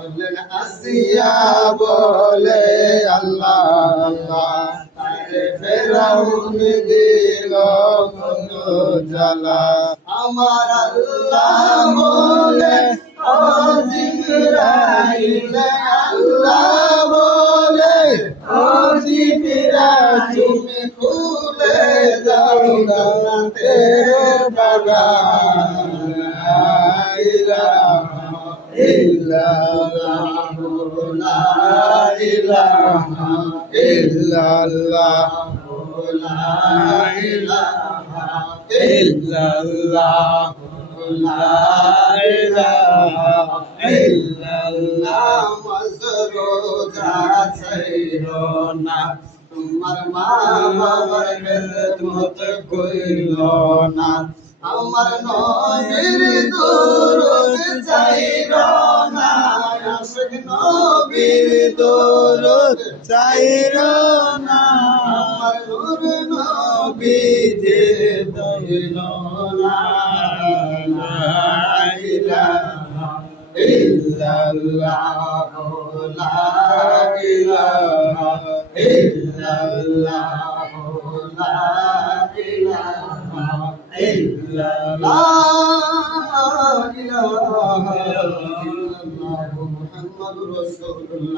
বললেন আসিয়া বলে আল্লাহ আল্লাহ তারে ফেরাউন দিল কত জ্বালা আমার আল্লাহ বলে ও জিবরাইল আল্লাহ বলে ও জিবরাইল তুমি খুলে দাও জান্নাতের বাগান লা ইলাহা ইল্লাল্লাহ লা ইলাহা ইল্লাল্লাহ লা ইলাহা ইল্লাল্লাহ লা ইলাহা ইল্লাল্লাহ মজরুজা ছাইরো না তোমার মা বাবার খেদমত কইলো না আমার নবীর দরুদ চাইরো না আশিক নবীর দরুদ চাইরো না আমার নূর নবী যে বইলো না লা ইলাহা ইল্লাল্লাহ লা ইলাহা ইল্লাল্লাহ লা ইলাহা ইল্লাল্লাহ মুহাম্মাদুর রাসূলুল্লাহ